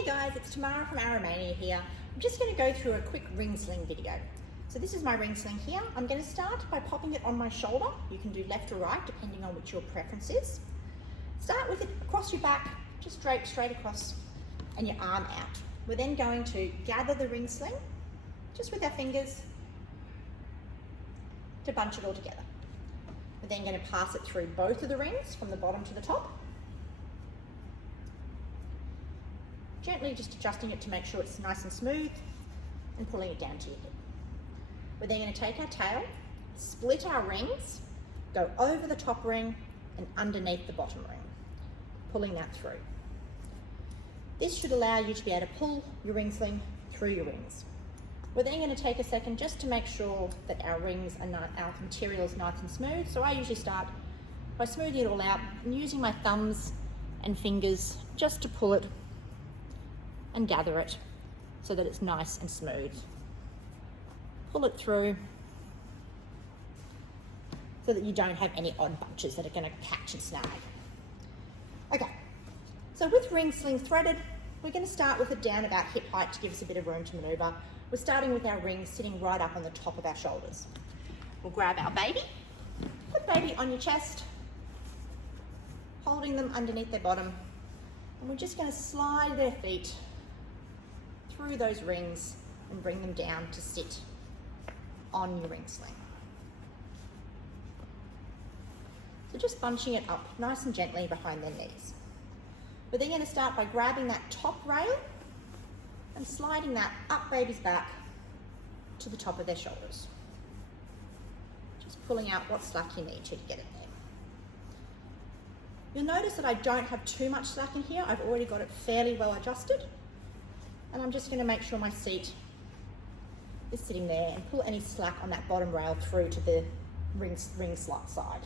Hey guys, it's Tamara from Romania here. I'm just going to go through a quick ring sling video. So this is my ring sling here. I'm going to start by popping it on my shoulder. You can do left or right depending on which your preference is. Start with it across your back, just straight across, and your arm out. We're then going to gather the ring sling just with our fingers to bunch it all together. We're then going to pass it through both of the rings from the bottom to the top. Gently just adjusting it to make sure it's nice and smooth and pulling it down to your hip. We're then going to take our tail, split our rings, go over the top ring and underneath the bottom ring, pulling that through. This should allow you to be able to pull your ring sling through your rings. We're then going to take a second just to make sure that our rings are our material is nice and smooth. So I usually start by smoothing it all out and using my thumbs and fingers just to pull it and gather it so that it's nice and smooth. Pull it through so that you don't have any odd bunches that are going to catch and snag. Okay, so with ring sling threaded, we're going to start with it down about hip height to give us a bit of room to maneuver. We're starting with our rings sitting right up on the top of our shoulders. We'll grab our baby, put baby on your chest, holding them underneath their bottom, and we're just going to slide their feet through those rings and bring them down to sit on your ring sling. So just bunching it up nice and gently behind their knees. We're then going to start by grabbing that top rail and sliding that up baby's back to the top of their shoulders. Just pulling out what slack you need to get it there. You'll notice that I don't have too much slack in here. I've already got it fairly well adjusted. And I'm just going to make sure my seat is sitting there and pull any slack on that bottom rail through to the ring slot side.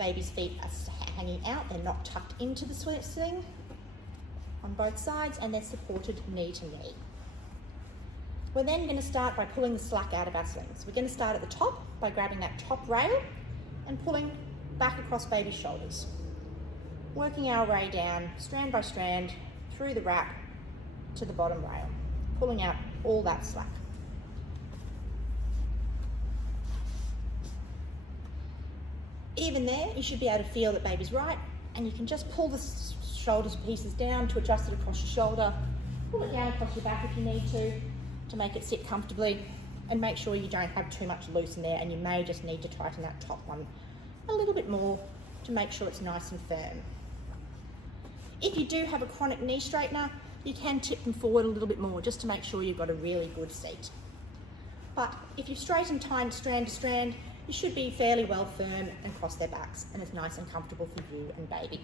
Baby's feet are hanging out, they're not tucked into the sling on both sides, and they're supported knee to knee. We're then going to start by pulling the slack out of our slings. We're going to start at the top by grabbing that top rail and pulling back across baby's shoulders. Working our way down, strand by strand, through the wrap to the bottom rail, pulling out all that slack. Even there, you should be able to feel that baby's right, and you can just pull the shoulders pieces down to adjust it across your shoulder, pull it down across your back if you need to make it sit comfortably, and make sure you don't have too much loose in there, and you may just need to tighten that top one a little bit more to make sure it's nice and firm. If you do have a chronic knee straightener, you can tip them forward a little bit more just to make sure you've got a really good seat. But if you straighten time strand to strand, you should be fairly well firm and cross their backs, and it's nice and comfortable for you and baby.